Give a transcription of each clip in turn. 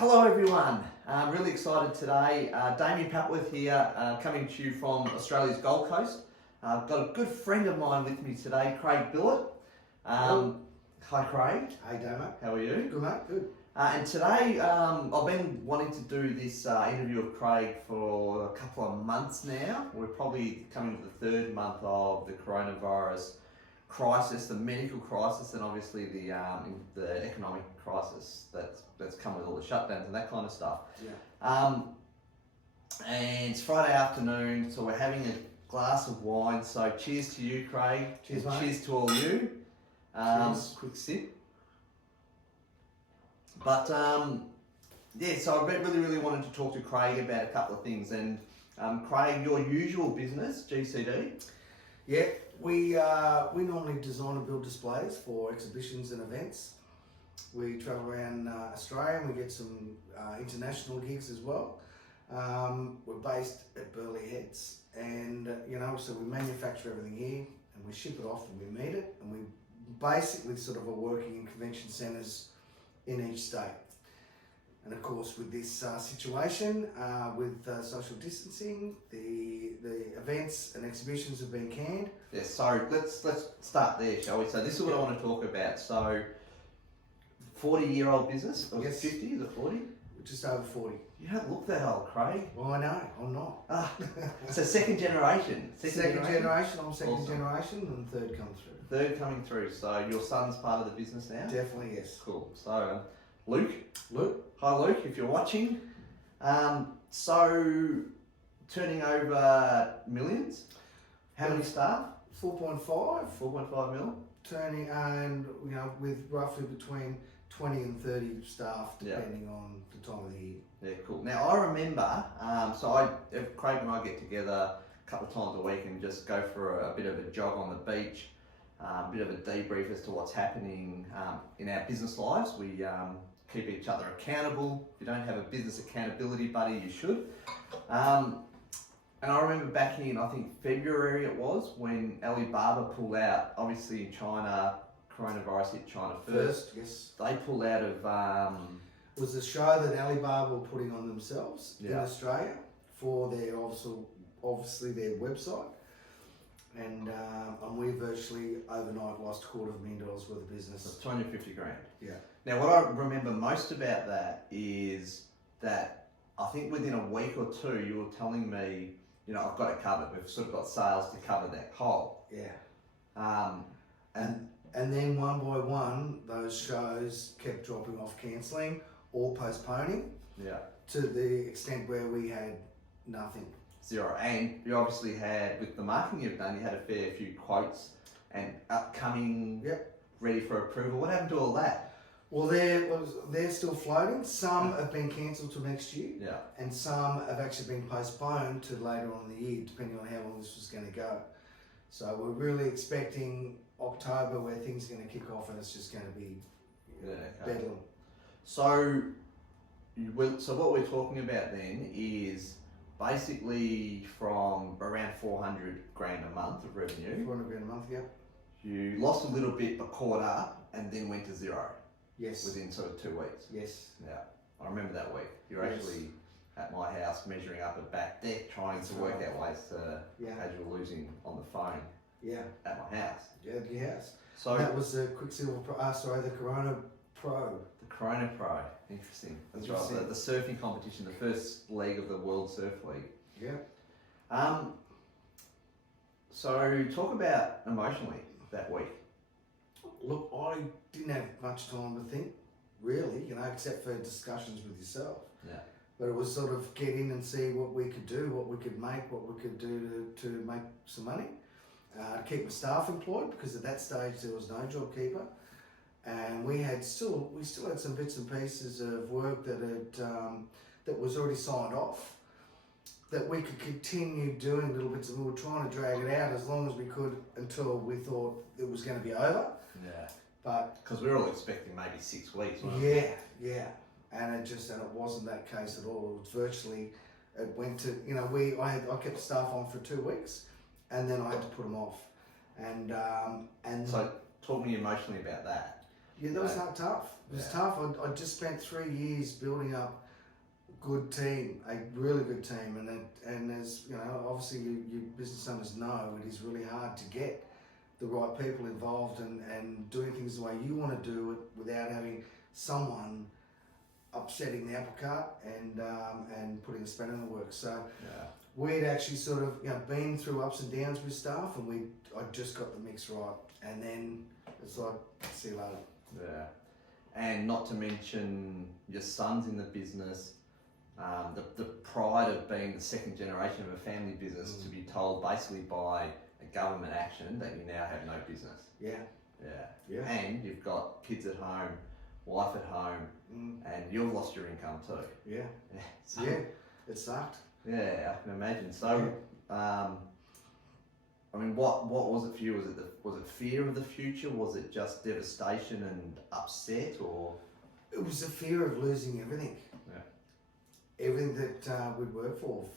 Hello everyone, I'm really excited today. Damien Papworth here, coming to you from Australia's Gold Coast. I've got a good friend of mine with me today, Craig Billett. Hi Craig. Hey Damo. How are you? Good mate, good. And today I've been wanting to do this interview of Craig for a couple of months now. We're probably coming to the third month of the coronavirus crisis, the medical crisis, and obviously the economic crisis that's come with all the shutdowns and that kind of stuff. Yeah. And it's Friday afternoon, so we're having a glass of wine. So cheers to you, Craig. Cheers, mate. Cheers to all you. Cheers. Quick sip. But yeah, so I really wanted to talk to Craig about a couple of things. And Craig, your usual business, GCD. Yeah, we normally design and build displays for exhibitions and events. We travel around Australia and we get some international gigs as well. We're based at Burleigh Heads, and so we manufacture everything here and we ship it off and we meet it, and we basically sort of are working in convention centres in each state. And of course, with this situation, with social distancing, the events and exhibitions have been canned. Yeah, so let's start there, shall we? So this is what I want to talk about. So 40-year-old business, or Yes. 50, is it 40? Just over 40. You don't look that old, Craig. Well, I know, I'm not. So second generation. Second generation, I'm second Awesome. generation, and third come through. Third coming through. So your son's part of the business now? Definitely, yes. Cool. So Luke. Luke? Hi Luke, if you're watching. So turning over millions. How many staff? 4.5, 4.5 mil. turning, and with roughly between 20 and 30 staff, depending on the time of the year. Yeah, cool. Now I remember, Craig and I get together a couple of times a week and just go for a bit of a jog on the beach, a bit of a debrief as to what's happening in our business lives. We keep each other accountable. If you don't have a business accountability buddy, you should. And I remember back in, I think February it was, when Alibaba pulled out, obviously in China, coronavirus hit China first. Yes. They pulled out of... It was a show that Alibaba were putting on themselves in Australia for their obviously their website, and we virtually overnight lost $250,000 worth of business. 250 grand. Yeah. Now what I remember most about that is that I think within a week or two you were telling me, I've got it covered. We've sort of got sales to cover that hole. Yeah. And then one by one, those shows kept dropping off, cancelling or postponing. Yeah. To the extent where we had nothing. Zero. And you obviously had, with the marketing you've done, you had a fair few quotes and upcoming, ready for approval. What happened to all that? Well, they're still floating. Some have been cancelled till next year. Yeah. And some have actually been postponed to later on in the year, depending on how long this was going to go. So we're really expecting October where things are going to kick off, and it's just going to be bedlam. So what we're talking about then is basically from around 400 grand a month of revenue. 400 grand a month, yeah. You lost a little bit but caught up and then went to zero. Yes. Within sort of 2 weeks. Yes. Yeah. I remember that week. You're actually at my house measuring up a back deck, trying to work out ways to as you're losing on the phone. Yeah. At my house. Yeah, at your house. So that was the Quicksilver Pro, the Corona Pro. The Corona Pro. Interesting. That's right. The surfing competition, the first leg of the World Surf League. Yeah. So talk about emotionally that week. Look, I didn't have much time to think, really, except for discussions with yourself. Yeah. But it was sort of get in and see what we could do, what we could make, what we could do to make some money, to keep my staff employed, because at that stage there was no JobKeeper, and we still had some bits and pieces of work that was already signed off, that we could continue doing little bits, and we were trying to drag it out as long as we could until we thought it was going to be over. Yeah. But because we were all expecting maybe 6 weeks, weren't we? Yeah. And it wasn't that case at all. It was virtually, it went to, I kept staff on for 2 weeks, and then I had to put them off. And so talk me emotionally about that. Yeah, that was not tough. It was tough. I just spent 3 years building up a good team, a really good team, and as you know, obviously you business owners know, it is really hard to get the right people involved and doing things the way you want to do it without having someone upsetting the apple cart and putting a spanner in the works. So we'd actually sort of been through ups and downs with staff, and I just got the mix right, and then it's like, see you later. Yeah, and not to mention your son's in the business. The pride of being the second generation of a family business to be told basically by a government action that you now have no business. Yeah. And you've got kids at home, wife at home, and you've lost your income too. Yeah. So, It sucked. Yeah, I can imagine. So, I mean, what was it for you? Was it fear of the future? Was it just devastation and upset, or? It was the fear of losing everything. Yeah. Everything that we'd worked for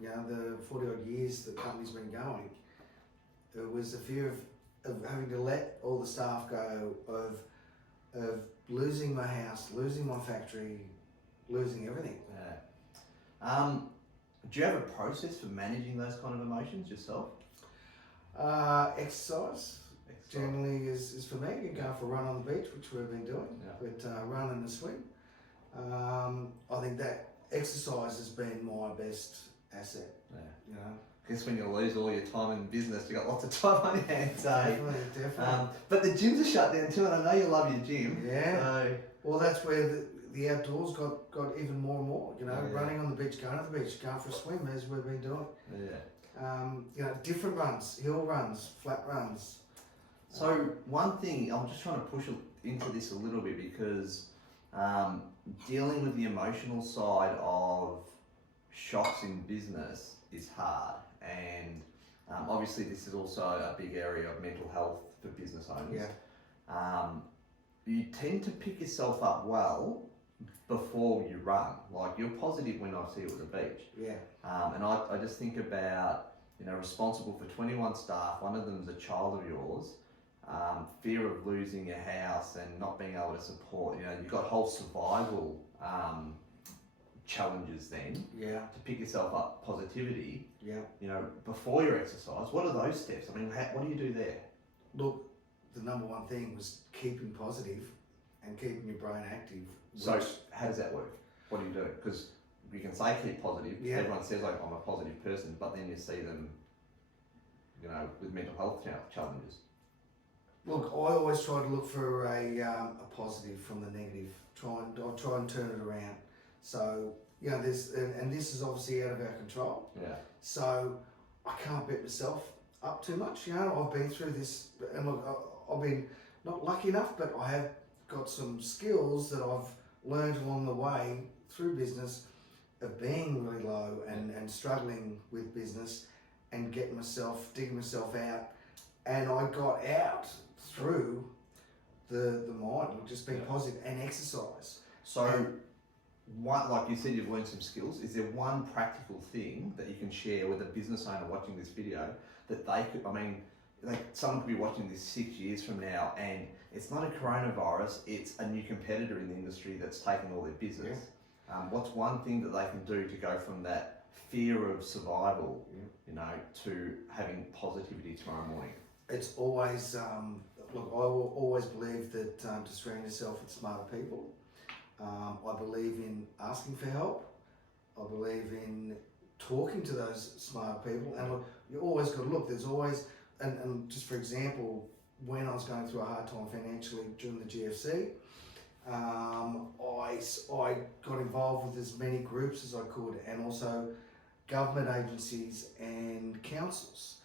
the 40 odd years the company's been going. It was the fear of having to let all the staff go, of losing my house, losing my factory, losing everything. Yeah. Do you have a process for managing those kind of emotions yourself? Exercise generally is for me. You go for a run on the beach, which we've been doing, but run and a swim. I think that exercise has been my best asset. Yeah. You know. I guess when you lose all your time in business, you got lots of time on your hands. Definitely. But the gyms are shut down too, and I know you love your gym. Yeah. So. Well, that's where the outdoors got even more and more. You know, running on the beach, going to the beach, going for a swim, as we've been doing. Yeah. Different runs, hill runs, flat runs. So one thing, I'm just trying to push into this a little bit because dealing with the emotional side of shocks in business is hard, and obviously this is also a big area of mental health for business owners. You tend to pick yourself up well before you run. Like, you're positive when I see you at the beach. And I just think about, responsible for 21 staff, one of them is a child of yours, fear of losing your house and not being able to support, you've got whole survival challenges then to pick yourself up positivity. Before your exercise, what are those steps? I mean, what do you do there? Look, the number one thing was keeping positive and keeping your brain active. So how does that work? What do you do? Because you can say keep positive. Everyone says like I'm a positive person, but then you see them, with mental health challenges. Look, I always try to look for a positive from the negative. I'll try and turn it around. So this is obviously out of our control. So I can't beat myself up too much. I've been through this, and look, I've been not lucky enough, but I have got some skills that I've learned along the way through business of being really low and struggling with business and digging myself out. And I got out through the mind, just being positive and exercise. So, like you said, you've learned some skills. Is there one practical thing that you can share with a business owner watching this video that they could, someone could be watching this 6 years from now, and it's not a coronavirus, it's a new competitor in the industry that's taking all their business. What's one thing that they can do to go from that fear of survival, to having positivity tomorrow morning? It's always, look, I will always believe that to surround yourself with smarter people. I believe in asking for help. I believe in talking to those smart people. And look, you always got to look, there's always, and just for example, when I was going through a hard time financially during the GFC, I got involved with as many groups as I could, and also government agencies and councils.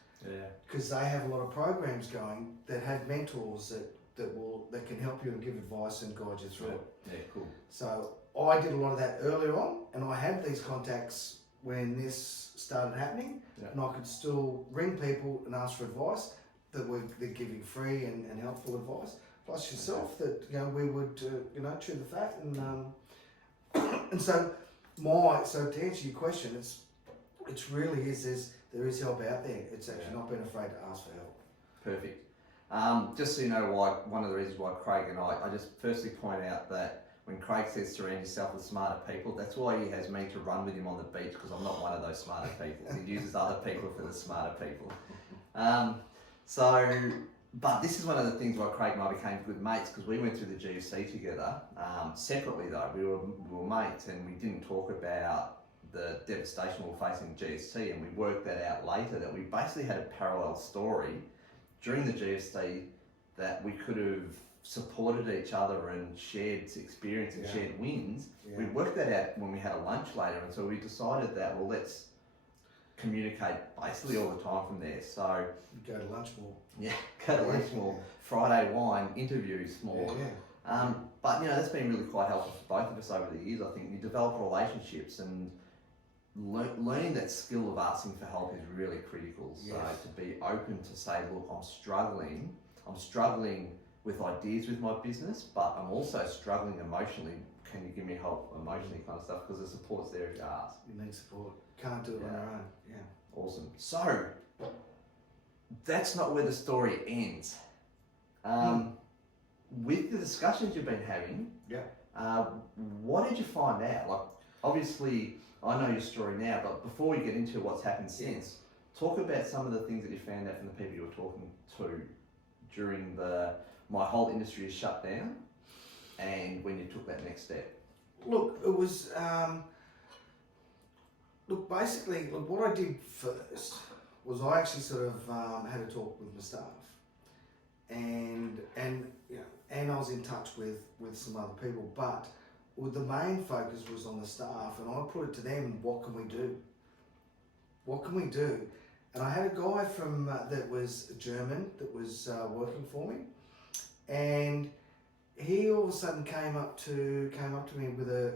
Because they have a lot of programs going that have mentors that can help you and give advice and guide you through it. Cool. So I did a lot of that earlier on, and I had these contacts when this started happening, and I could still ring people and ask for advice they're giving free and helpful advice. Plus yourself, that we would chew the fat and so to answer your question, it's really there is help out there. It's actually not being afraid to ask for help. Perfect. Just so you know why, one of the reasons why Craig and I just firstly point out that when Craig says surround yourself with smarter people, that's why he has me to run with him on the beach, because I'm not one of those smarter people. He uses other people for the smarter people. But this is one of the things why Craig and I became good mates, because we went through the GFC together. Separately though, we were mates, and we didn't talk about the devastation we were facing in GFC, and we worked that out later, that we basically had a parallel story during the GFC that we could have supported each other and shared experience and shared wins. Yeah. We worked that out when we had a lunch later, and so we decided that, well, let's communicate basically all the time from there. So go to lunch more. Yeah, go to lunch more. Friday wine, interviews more. But you know, that's been really quite helpful for both of us over the years. I think you develop relationships, and learning that skill of asking for help is really critical. So to be open to say, look, I'm struggling with ideas with my business, but I'm also struggling emotionally. Can you give me help emotionally, kind of stuff? Because the support's there if you ask. You need support. Can't do it on your own. Yeah. Awesome. So that's not where the story ends. With the discussions you've been having, what did you find out? Like, obviously, I know your story now, but before we get into what's happened since, talk about some of the things that you found out from the people you were talking to during my whole industry is shut down, and when you took that next step. Look, it was, basically, what I did first was I actually sort of had a talk with my staff, and you know, and I was in touch with some other people, but the main focus was on the staff, and I put it to them, what can we do? What can we do? And I had a guy from that was German that was working for me, and he all of a sudden came up to me with a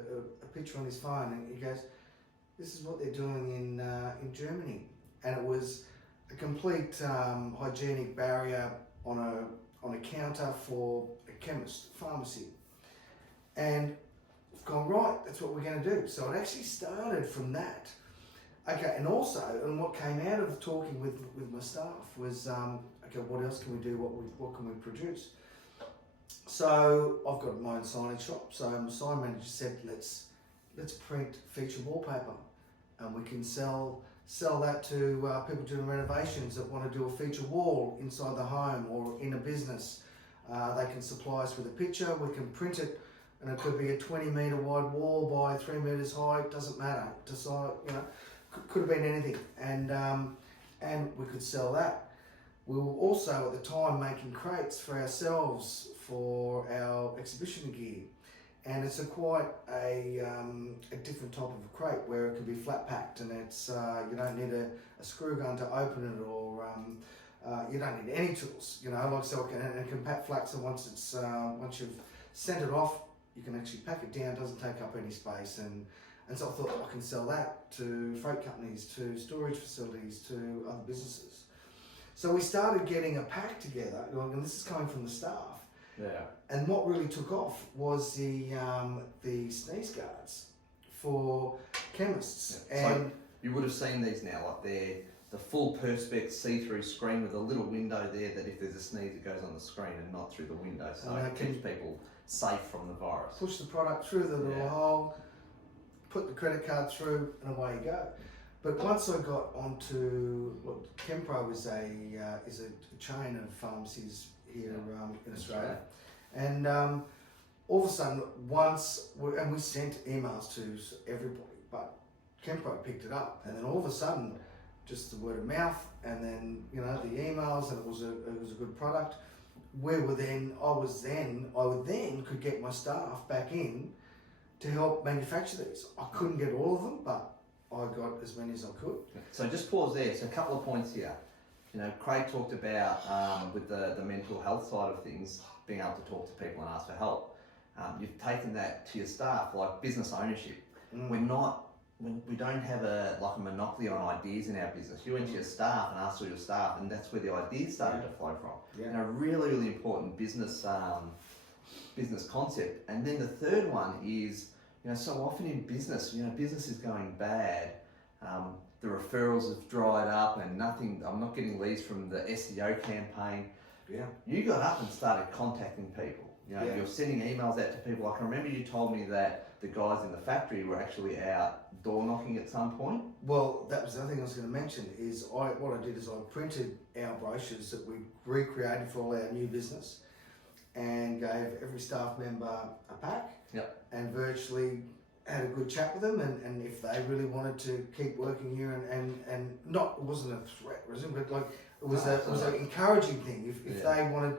picture on his phone, and he goes, "This is what they're doing in Germany," and it was a complete hygienic barrier on a counter for a chemist, pharmacy, and I've gone, right, that's what we're going to do. So it actually started from that. Okay, and also, and what came out of talking with my staff was, okay, what else can we do? What can we produce? So I've got my own signage shop. So my sign manager said, let's print feature wallpaper, and we can sell that to people doing renovations that want to do a feature wall inside the home or in a business. They can supply us with a picture. We can print it, and it could be a 20-metre wide wall by 3 metres high. It doesn't matter. Decide, you know. Could have been anything, and we could sell that. We were also at the time making crates for ourselves for our exhibition gear, and it's quite a different type of crate where it can be flat packed, and it's you don't need a screw gun to open it, or you don't need any tools, you know, like so it can pack flat. So once you've sent it off, you can actually pack it down. It doesn't take up any space, and so I thought I can sell that to freight companies, to storage facilities, to other businesses. So we started getting a pack together, and this is coming from the staff. Yeah. And what really took off was the sneeze guards for chemists. Yeah. And so you would have seen these now, like they're the full perspex see-through screen with a little window there that if there's a sneeze, it goes on the screen and not through the window. So it keeps people safe from the virus. Push the product through the little hole, put the credit card through, and away you go. But once I got onto Chempro is a chain of pharmacies here in Australia, and all of a sudden we sent emails to everybody, but Chempro picked it up, and then all of a sudden, just the word of mouth, and then the emails, and it was a good product. I would then could get my staff back in to help manufacture these. I couldn't get all of them, but I got as many as I could. So just pause there. So a couple of points here. Craig talked about with the mental health side of things, being able to talk to people and ask for help. You've taken that to your staff, like business ownership. We don't have a monopoly on ideas in our business. You went to your staff and asked all your staff, and that's where the ideas started to flow from. Yeah. Really, really important business concept. And then the third one is, so often in business, business is going bad. The referrals have dried up and nothing. I'm not getting leads from the SEO campaign. Yeah. You got up and started contacting people. You know, Yeah. you're sending emails out to people. I can remember you told me that the guys in the factory were actually out door knocking at some point. Well, that was the other thing I was going to mention is what I did is I printed our brochures that we recreated for all our new business and gave every staff member a pack. Yep. And virtually had a good chat with them and if they really wanted to keep working here and not, it wasn't a threat, but like it was an encouraging thing. If they wanted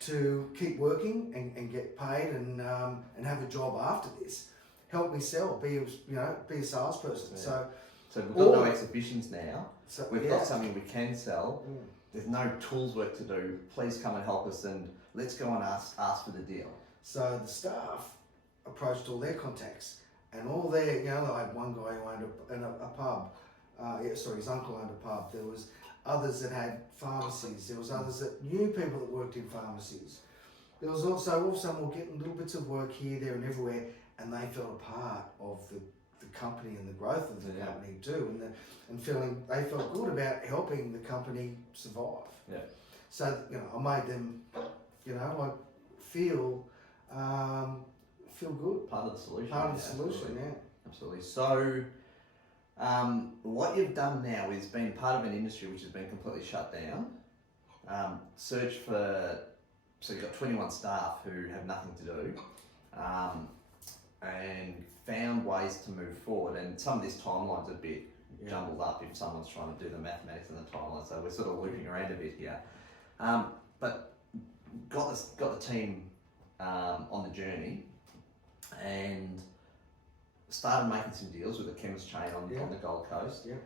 to keep working and get paid and have a job after this, help me sell, be a salesperson. Yeah. So we've got no exhibitions now. So we've got something we can sell. There's no tools work to do. Please come and help us and let's go and ask for the deal. So the staff approached all their contacts and all their, I had one guy who owned a pub. His uncle owned a pub. There was others that had pharmacies. There was others that knew people that worked in pharmacies. There was also all of a sudden we're getting little bits of work here, there and everywhere, and they felt a part of the company and the growth of the company too, and they felt good about helping the company survive. Yeah. So I made them, feel good. Part of the solution. Part of the solution, yeah. Absolutely. So, what you've done now is been part of an industry which has been completely shut down. Search for, so you've got 21 staff who have nothing to do, and found ways to move forward. And some of this timeline's a bit jumbled up if someone's trying to do the mathematics and the timeline. So we're sort of looping around a bit here, but got the team on the journey and started making some deals with a chemist chain on the Gold Coast. Yeah.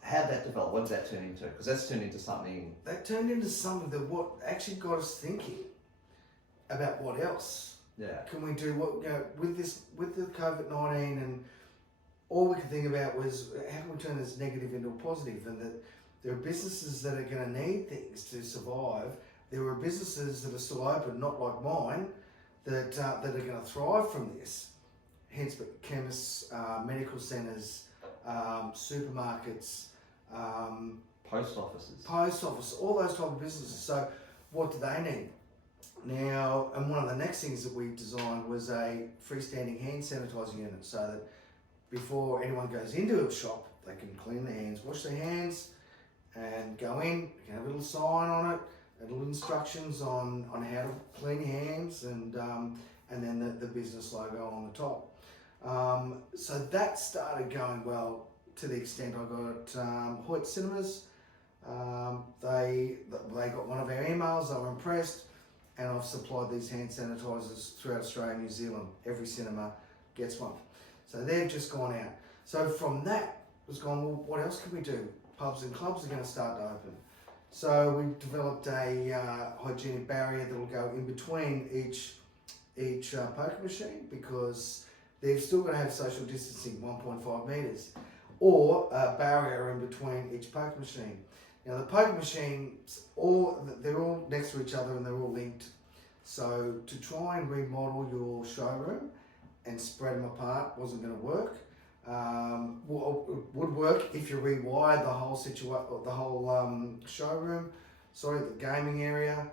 How'd that develop? What did that turn into? Because that's turned into something. That turned into something that what actually got us thinking about what else can we do? With the COVID-19, and all we could think about was how can we turn this negative into a positive, and that there are businesses that are going to need things to survive. There are businesses that are still open, not like mine, that are going to thrive from this. Hence, chemists, medical centres, supermarkets, post offices, all those type of businesses. So, what do they need? Now, and one of the next things that we designed was a freestanding hand sanitizer unit, so that before anyone goes into a shop, they can clean their hands, wash their hands, and go in. You can have a little sign on it, little instructions on how to clean your hands, and then the business logo on the top. So that started going well to the extent I got Hoyt Cinemas. They got one of our emails. They were impressed. And I've supplied these hand sanitizers throughout Australia and New Zealand. Every cinema gets one. So they've just gone out. So from that, it was gone, well, what else can we do? Pubs and clubs are going to start to open. So we developed a hygienic barrier that will go in between each poker machine, because they've still got to have social distancing, 1.5 metres, or a barrier in between each poker machine. Now the poker machines, they're all next to each other and they're all linked. So to try and remodel your showroom and spread them apart wasn't going to work. It would work if you rewired the whole showroom, the gaming area,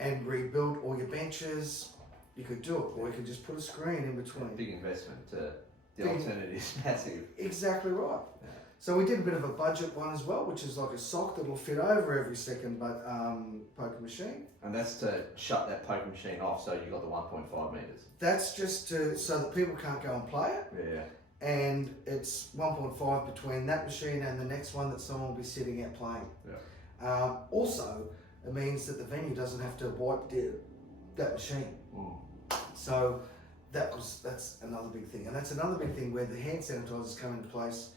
and rebuilt all your benches. You could do it, or you could just put a screen in between. Big investment. The alternative is massive. Exactly right. Yeah. So we did a bit of a budget one as well, which is like a sock that'll fit over every second poker machine. And that's to shut that poker machine off, so you got the 1.5 metres. That's just so that people can't go and play it. Yeah. And it's 1.5 between that machine and the next one that someone will be sitting out playing. Yeah. Also, it means that the venue doesn't have to wipe that machine. So that's another big thing, and that's another big thing where the hand sanitizers come into place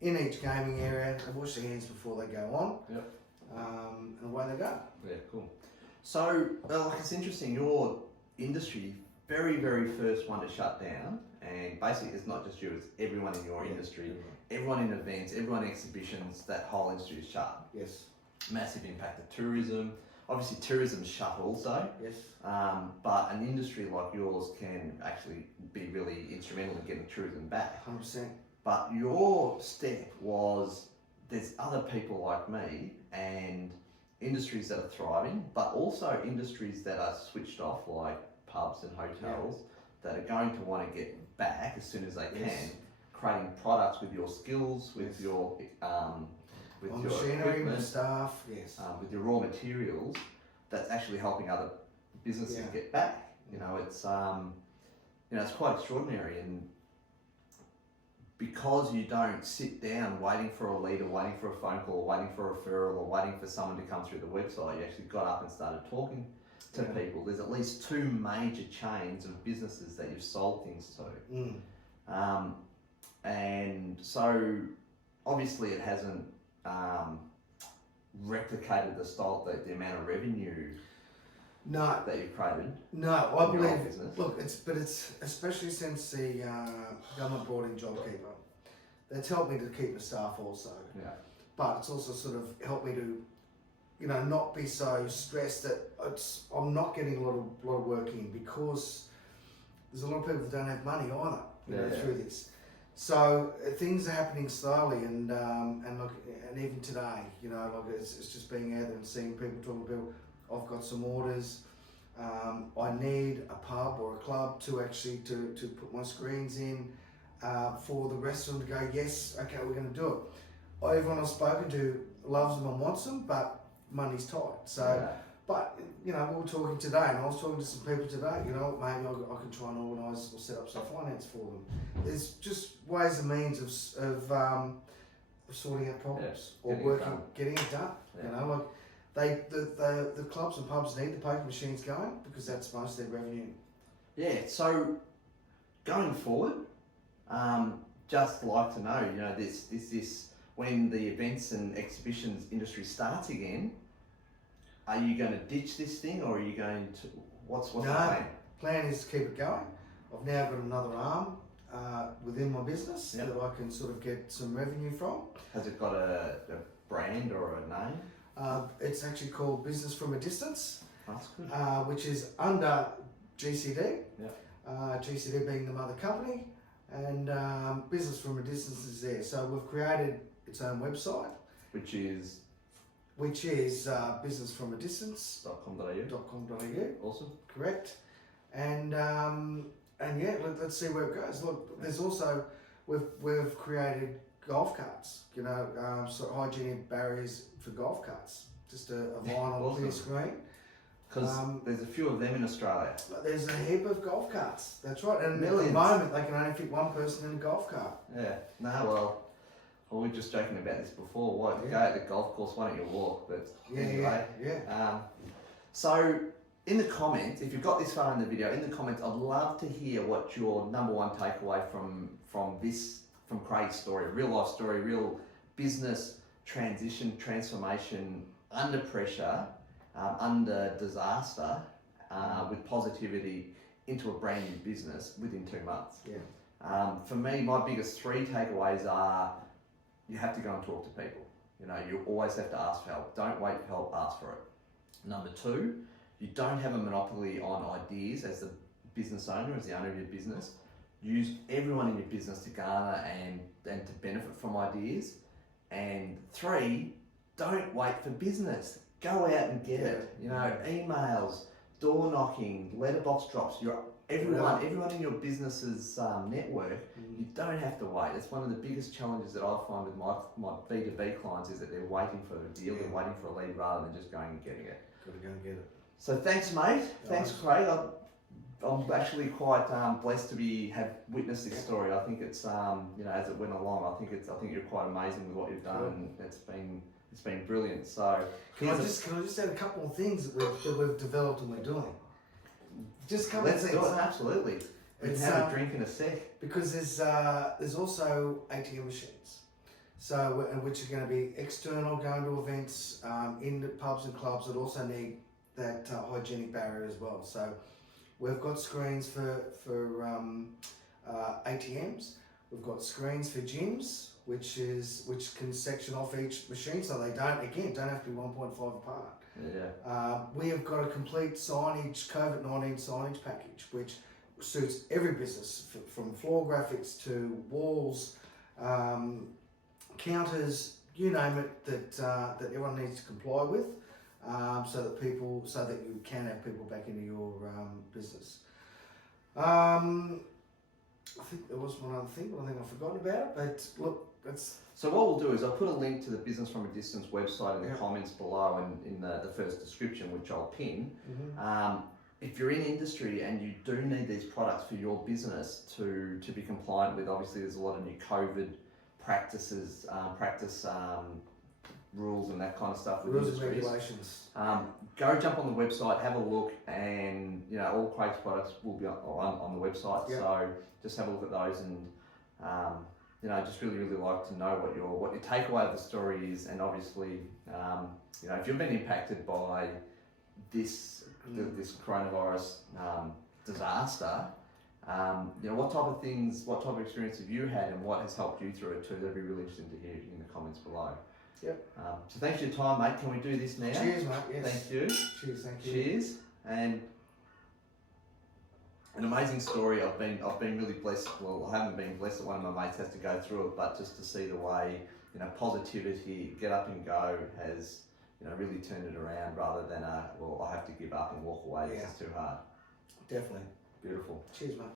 in each gaming area. They wash their hands before they go on. Yep. And away they go. Yeah, cool. So, it's interesting. Your industry, very, very first one to shut down, and basically it's not just you; it's everyone in your industry, everyone in events, everyone in exhibitions. That whole industry is shut. Yes. Massive impact of tourism. Obviously, tourism's shut also. Yes. But an industry like yours can actually be really instrumental in getting tourism back. 100%. But your step was there's other people like me and industries that are thriving, but also industries that are switched off, like pubs and hotels, that are going to want to get back as soon as they can, creating products with your skills, with your with your machinery, equipment, with staff, with your raw materials, that's actually helping other businesses get back. You know, it's it's quite extraordinary, and because you don't sit down waiting for a lead, or waiting for a phone call, or waiting for a referral, or waiting for someone to come through the website, you actually got up and started talking to people. There's at least 2 major chains of businesses that you've sold things to. And so obviously it hasn't replicated the amount of revenue that you've created. No, I in your believe. business. Look, it's especially since the government brought in JobKeeper. That's helped me to keep the staff also. Yeah. But it's also sort of helped me to, not be so stressed that I'm not getting a lot of work in, because there's a lot of people that don't have money either. Through this. So things are happening slowly, and look, and even today, it's just being out there and seeing people, talking to people. I've got some orders. I need a pub or a club to actually to put my screens in, for the rest of them to go, yes, okay, we're going to do it. Everyone I've spoken to loves them and wants them, but money's tight. So, but we were talking today, and I was talking to some people today. Maybe I can try and organise or set up some finance for them. There's just ways and means of sorting out problems or getting it done. The clubs and pubs need the poker machines going, because that's most of their revenue. Yeah. So going forward, just like to know, this when the events and exhibitions industry starts again, are you going to ditch this thing, or are you going to what's the plan? Plan is to keep it going. I've now got another arm within my business that I can sort of get some revenue from. Has it got a brand or a name? It's actually called Business from a Distance. That's good. Which is under GCD. Yeah. GCD being the mother company, and Business from a Distance is there. So we've created its own website, which is businessfromadistance.com.au. Awesome. Correct. And let's see where it goes. Look, there's also we've created golf carts. Sort of hygienic barriers for golf carts. Just a vinyl clear screen. Because there's a few of them in Australia. There's a heap of golf carts. That's right. And millions. At the moment, they can only fit one person in a golf cart. Yeah. No, we were just joking about this before. Go at the golf course, why don't you walk? But anyway. So in the comments, if you've got this far in the video, in the comments, I'd love to hear what your number one takeaway from Craig's story, real life story, real business transformation under pressure, under disaster, with positivity into a brand new business within 2 months. Yeah. For me, my biggest 3 takeaways are: you have to go and talk to people. You always have to ask for help. Don't wait for help, ask for it. Number 2, you don't have a monopoly on ideas as the business owner, as the owner of your business. Use everyone in your business to garner and to benefit from ideas. And 3, don't wait for business. Go out and get it. Emails, door knocking, letterbox drops. Everyone in your business's network. You don't have to wait. It's one of the biggest challenges that I find with my B2B clients, is that they're waiting for a deal, they're waiting for a lead rather than just going and getting it. Got to go and get it. So thanks, mate. Thanks, Craig. I'm actually quite blessed to have witnessed this story. I think it's as it went along, I think you're quite amazing with what you've done, and it's been brilliant. So can I just add a couple of things that we've developed and we're doing? Just a couple of things. Let's do it. Absolutely. We can have a drink in a sec. Because there's also ATM machines, so which are going to be external, going to events, in the pubs and clubs that also need that hygienic barrier as well. So we've got screens for ATMs. We've got screens for gyms, which can section off each machine, so they don't have to be 1.5 apart. Yeah. We have got a complete COVID-19 signage package, which suits every business, from floor graphics to walls, counters, you name it, that everyone needs to comply with, so that you can have people back into your business. I think there was one other thing, but I think I've forgotten about it. But look, that's. So what we'll do is I'll put a link to the Business from a Distance website in the Yep. comments below and in the first description, which I'll pin. Mm-hmm. If you're in industry and you do need these products for your business to be compliant with, obviously there's a lot of new COVID practices, rules and that kind of stuff with Rules and industries. regulations. Go jump on the website, have a look, and all Craig's products will be on the website. Yep. So just have a look at those and just really like to know what your takeaway of the story is, and obviously if you've been impacted by this coronavirus disaster, what type of experience have you had, and what has helped you through it too? That'd be really interesting to hear in the comments below. Yep. So thanks for your time, mate. Can we do this now? Cheers, mate. Yes. Thank you. Cheers. Thank you. Cheers. And an amazing story. I've been really blessed. Well, I haven't been blessed that one of my mates has to go through it, but just to see the way positivity, get up and go, has really turned it around, rather than I have to give up and walk away. Yeah. This is too hard. Definitely. Beautiful. Cheers, mate.